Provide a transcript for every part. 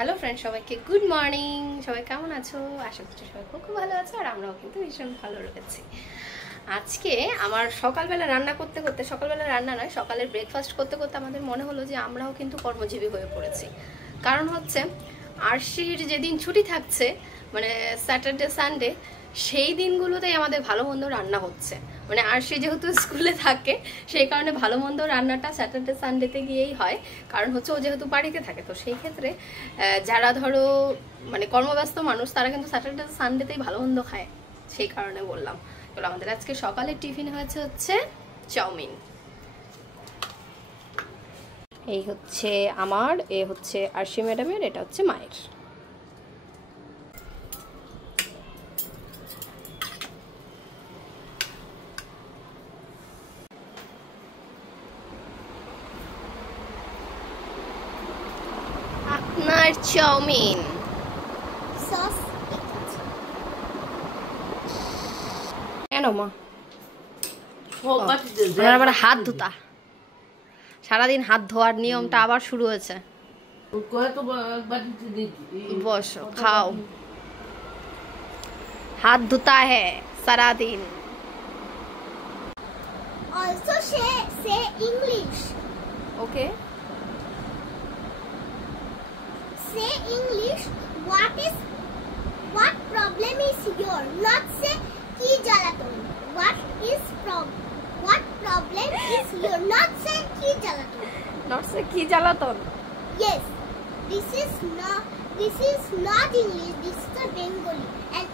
Hello friend, সবাইকে good morning. সবাই কেমন আছো? আশা করছি সবাই খুব ভালো আছো, আর আমরাও কিন্তু ভীষণ ভালো রয়েছি। আজকে আমার সকালবেলা রান্না করতে করতে, সকালবেলা রান্না নয়, সকালের ব্রেকফাস্ট করতে করতে আমাদের মনে হলো যে আমরাও কিন্তু কর্মজীবী হয়ে পড়েছি। কারণ হচ্ছে আরশির যেদিন ছুটি থাকছে, মানে স্যাটারডে সানডে, সেই দিনগুলোতেই আমাদের ভালো মন্দ রান্না হচ্ছে। মানে আরশি যেহেতু স্কুলে থাকে, সেই কারণে ভালো মন্দ রান্নাটা স্যাটারডে সানডেতে গিয়েই হয়। কারণ হচ্ছে ও যেহেতু বাড়িতে থাকে, তো সেই ক্ষেত্রে যারা ধরো মানে কর্মব্যস্ত মানুষ, তারা কিন্তু স্যাটারডে সানডেতেই ভালো মন্দ খায়। সেই কারণে বললাম। তো আমাদের আজকে সকালের টিফিন হচ্ছে চাউমিন। এই হচ্ছে আমার, এ হচ্ছে আরশি ম্যাডামের, এটা হচ্ছে মায়ের। আপনার চাউমিন সস কেন মা? আবার হাত ধুতা, সারাদিন হাত ধোয়ার নিয়মটা আবার শুরু হয়েছে। বসো, খাও। হাত ধুতা হ্যাঁ সারা দিন। Also say English. Okay. Say English. What problem is your? Not say ki jalaton. What problem is your? Not say ki jalaton. Not say ki jalaton. Yes. This is not English. This is a Bengali. And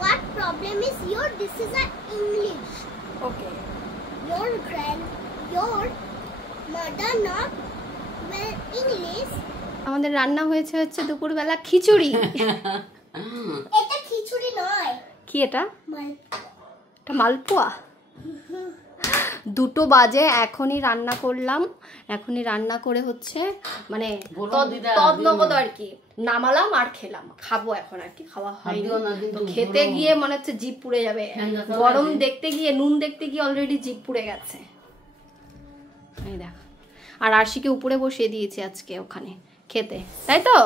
what problem is your? This is a English. Okay. Your mother not well English. আমাদের রান্না হচ্ছে দুপুরবেলা খিচুড়ি। এটা খিচুড়ি নয়। কি এটা? এটা মালপোয়া। 2টো বাজে, এখনই রান্না করলাম। এখনই রান্না করে হচ্ছে মানে তদনগদ আর কি নামালাম আর খেলাম। খাবো এখন আর কি, খাওয়া হয়নি। তো খেতে গিয়ে মনে হচ্ছে জিভ পুড়ে যাবে। গরম দেখতে গিয়ে, নুন দেখতে গিয়ে অলরেডি জিভ পুড়ে গেছে। এই দেখ, আর আরশিকে উপরে বসিয়ে দিয়েছি আজকে ওখানে খেতে, তাই তো?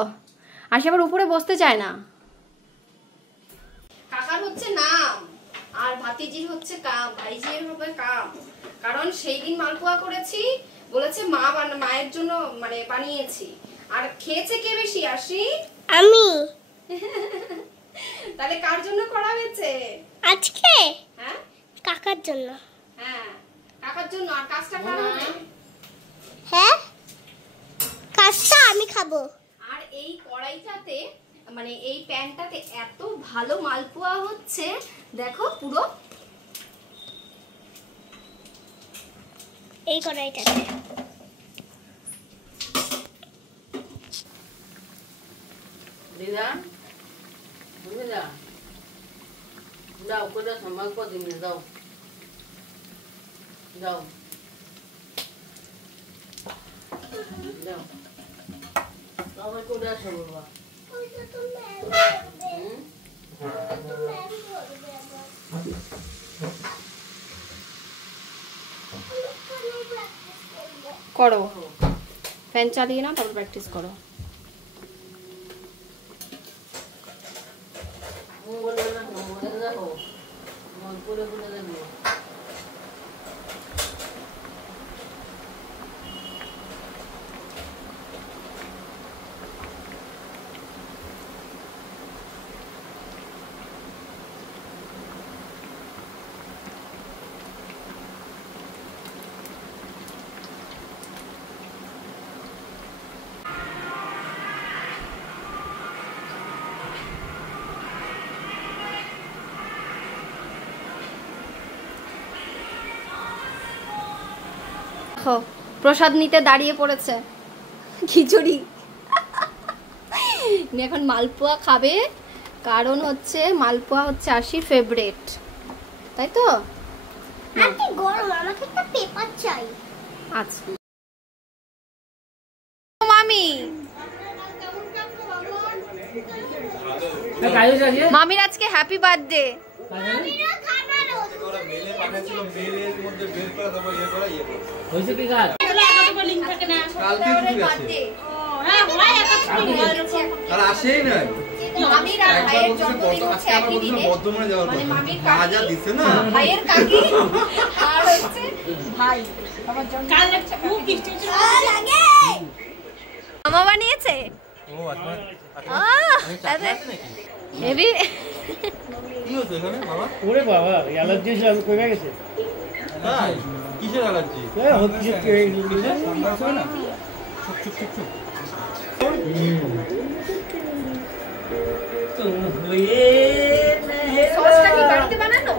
আরশি আবার উপরে বসতে চায় না। কাকার হচ্ছে নাম আর ভাতিজির হচ্ছে কাম, ভাইজির হবে কাম। কারণ সেই দিন মালপোয়া করেছি, বলেছে মায়ের জন্য মানে বানিয়েছি। আর খেয়েছে কে বেশি? আরশি? আমি। তাহলে কার জন্য করা হয়েছে আজকে? হ্যাঁ, কাকার জন্য। হ্যাঁ, কাকার জন্য। আর কাজটা কার হবে? হ্যাঁ, কাজটা আমি খাবো। আর এই কড়াইটাতে মানে এই প্যানটাতে এত ভালো মালপোয়া হচ্ছে, দেখো পুরো এই কড়াইটাতে। দিদা বুঝলা, দাও কোটা সামাল কো দিন দাও দাও দাও আমার কোটা সামাল ওইটা তো ম্যাম করো। ফ্যান চালিয়ে না, তারপর প্র্যাকটিস করো। প্রসাদ নিতে দাঁড়িয়ে পড়েছে, খিচুড়ি। এখন মালপোয়া খাবে, কারণ হচ্ছে মালপোয়া হচ্ছে আরশির ফেভারিট, তাই তো? আন্টি গরম, আমাকে একটা পেপার চাই। আচ্ছা মামি, মামির আজকে হ্যাপি বার্থডে। মামিরা খাবার ওরা মেলে পাঠিয়েছিল, মেলের মধ্যে বের করে দেবো, ইয়ে করা। হইছে কি কাজ? কালকে কি আছে? আর আসেই না মামির আর ভাইয়ের জন্মদিন হচ্ছে একই দিনে। বর্ধমানে যাওয়ার মানে কথা মামির যা কাকি, দিছে না ভাইয়ের কাকি আর হচ্ছে ভাই। আমার জন্মদিন খুব বৃষ্টি লাগে। মামা বানিয়েছে। ও আচ্ছা হেভি। কি হচ্ছে এখানে মামা ওরে বাবা অ্যালার্জি ছিল আমি কমে গেছে তাই কিসের অ্যালার্জি হচ্ছে না সসটা কি বাড়িতে বানানো?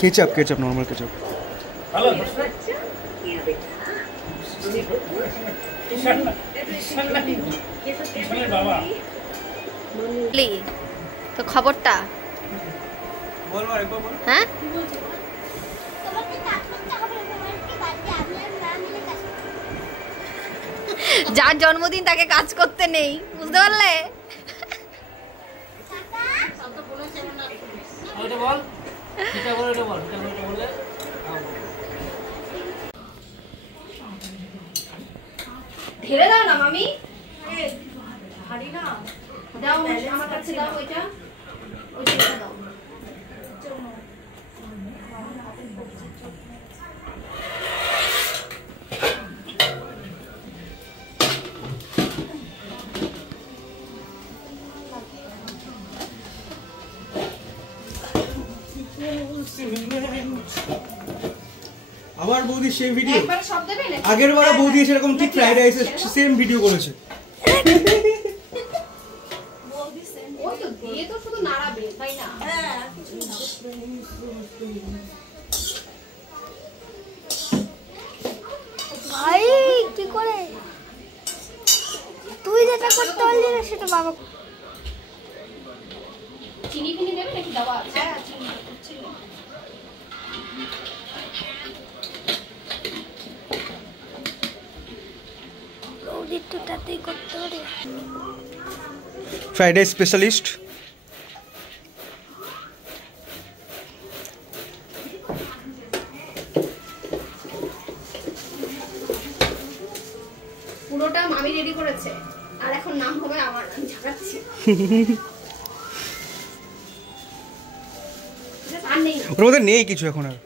কেচাপ নরমাল কেচাপ ভালো বাবা তো খবরটা বল বল একবার বল হ্যাঁ তোমাকে কাজ করতে হবে তোমার কি বাড়িতে আমি আর মা মিলে কাজ করতে যার জন্মদিন তাকে কাজ করতে নেই, বুঝতে পারলে? ওটা বল এটা বল এটা বল এটা বললে ঢেলে দাও না মামি। ভারী না, দাও আমার কাছে দাও ওইটা, ওইটা দাও। আবার বৌদি সেই ভিডিও একবারে সব দেবে না? আগের বার বৌদি সেরকম ঠিক ফ্রাইড রাইসের সেম ভিডিও করেছে ওই তো দিয়ে তো শুধু নাড়াবে, তাই না? ভাই কি করে তুই যেটা করতে পারলি না সেটা বাবা চিনি ফিনি দেবে নাকি দেওয়া আছে? হ্যাঁ চিনি। ওদের তো তাতেই করতে পারে ফ্রাইড রাইস স্পেশালিস্ট পুরোটা মামি রেডি করেছে আর এখন নাম হবে আমার, আমি ঝাড়াচ্ছি। আর নেই না। ওর মধ্যে নেই কিছু এখন আর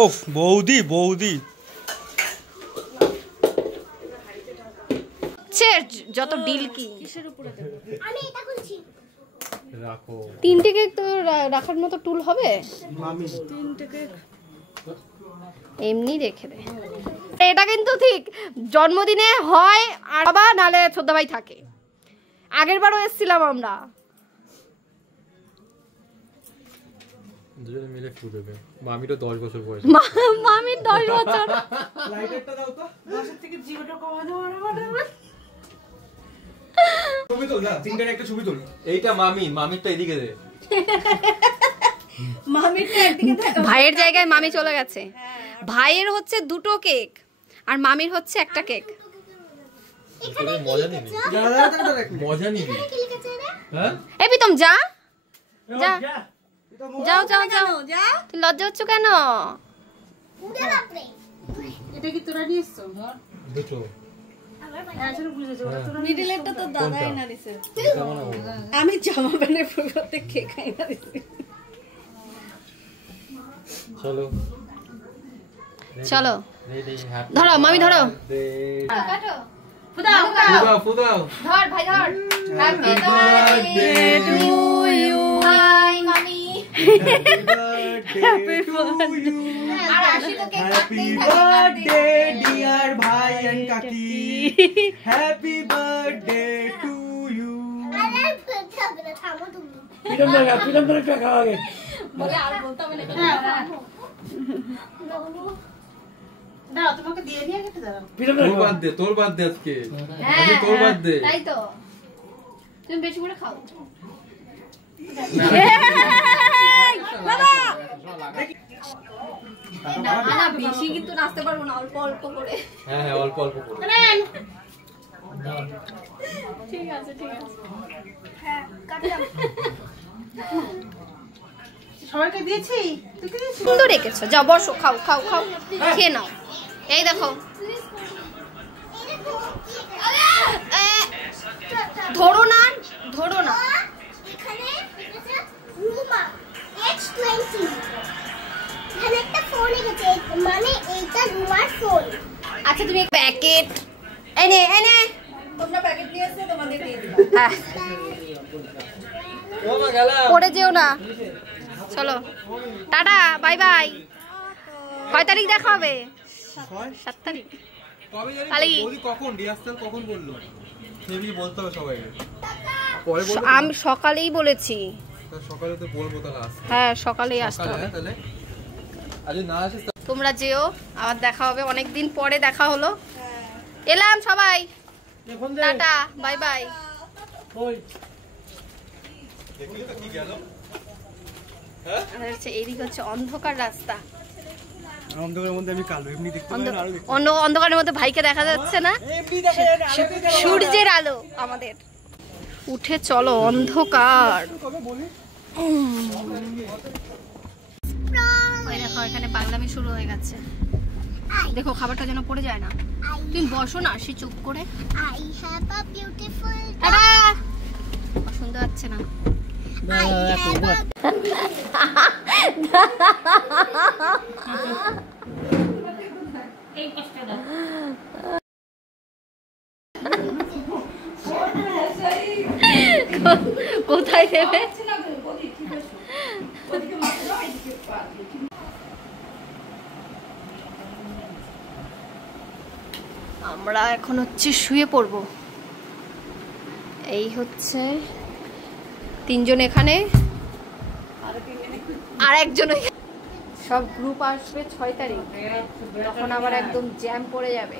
ওফ বৌদি যত ডিল কি আমি এটা খুলছি রাখো তিনটে কেক তো রাখার মতো টুল হবে, এমনি রেখে দে। এটা কিন্তু ঠিক জন্মদিনে হয় আর বাবা নালে ছোদ্দা ভাই থাকে। আগের বারও এসেছিলাম আমরা, দুজনে মিলে ফুল দেবে মামিরও 10 বছর বয়স মামির 10 বছর। লাইটারটা দাও তো বাসা থেকে জিওটা কমা দাও ছবি তোল না তিনটার একটা ছবি তোল এইটা মামিরটা এদিকে দে ভাইয়ের জায়গায় মামি চলে গেছে। ভাইয়ের হচ্ছে দুটো কেক আর মামির হচ্ছে একটা কেক। এখানে কি মজা লিখেছো? নিবি মজা নিবি কি লিখেছো রে? হ্যাঁ এই প্রীতম যা যা যা যাও তুই লজ্জা হচ্ছ কেন? উড়ে বাপরে এটা কি তোরা নিয়ে এসছো? দুটো মিডিলেরটা তো দাদাই না দিছে। কেমন হবে আমি জামা প্যান্টের পরিবর্তে কেক আইনা দিছি। চলো চলো রেডি হ্যাপি ধরো মামি ধরো ফুদাও ফুদাও ধর ভাই ধর। Happy birthday to you hi মামি। হ্যাপি বার্থডে আর আসি তো কেক হ্যাপি কাটতেই বার্থডে ডিয়ার ভাই এন্ড কাকি হ্যাপি বার্থডে টু ইউ আরে থামবে না থামো তুমি পিরম ধরে খাওয়া আগে বলে আর বলতে হবে না। দাঁড়াও তোমাকে দিয়ে নিয়ে গেছে দাঁড়াও। পিরম ধরে তোর বাদ দে আজকে হ্যাঁ তোর বাদ দে তাই তো তুমি বেশি করে খাও। না না বেশি কিন্তু নাচতে পারবো না, অল্প অল্প করে। হ্যাঁ হ্যাঁ অল্প অল্প করে ঠিক আছে ঠিক আছে। সবাইকে দিয়েছি? তুই কি দিয়েছিস? সুন্দর রেখেছো, যাও বসো খাও খাও খাও খেয়ে নাও। এই দেখো ধরো না, ধরো না। এখানে রুমা H20 এখানে একটা ফোন রেখেছে, মানে এইটা রুমার ফোন। আচ্ছা তুমি প্যাকেট এনে এনে তোমরা প্যাকেট নিয়ে এসে তোমাদের দিয়ে দিলাম। হ্যাঁ ও মা গেলাম। পড়ে যেও না, চলো টাটা বাই বাই। কয় তারিখ দেখা হবে? 7 তারিখ। কবে জানি কালি। বৌদি কখন রিহার্সাল কখন বললো? সেবি বলতে হবে সবাইকে। পরে বলবো। আমি সকালেই বলেছি। সকালে তো বলবো তাহলে আসতে। হ্যাঁ সকালেই আসতে সকালে হবে। তাহলে আজ না আসিস তো তোমরা যেও, আবার দেখা হবে, অনেকদিন পরে দেখা হলো। এলাম সবাই, ফোন দে টাটা বাই বাই। ওই দেখলি তো কি গেল? আর হচ্ছে এইদিক হচ্ছে অন্ধকার রাস্তা। অন্ধকারের মধ্যে আমি কালো, এমনি দেখতে পাই না, আরো দেখতে অন্ধকারের মধ্যে ভাইকে দেখা যাচ্ছে না, এমনি দেখা যায় না, আলো দেখতে পাই না। সূর্যের আলো আমাদের। উঠে চলো, অন্ধকার। কবে বলি? ওই দেখো এখানে পাগলামি শুরু হয়ে গেছে। দেখো খাবারটা যেন পড়ে যায় না। তুমি বসো না, সে চুপ করে। I have a beautiful tata. শুনতে পাচ্ছে না। I have a কোথায় দেবে? আমরা এখন হচ্ছে শুয়ে পড়ব। এই হচ্ছে 3 জন এখানে, আর একজন ওই- সব গ্রুপ আসবে 6 তারিখ, তখন আবার একদম জ্যাম পড়ে যাবে।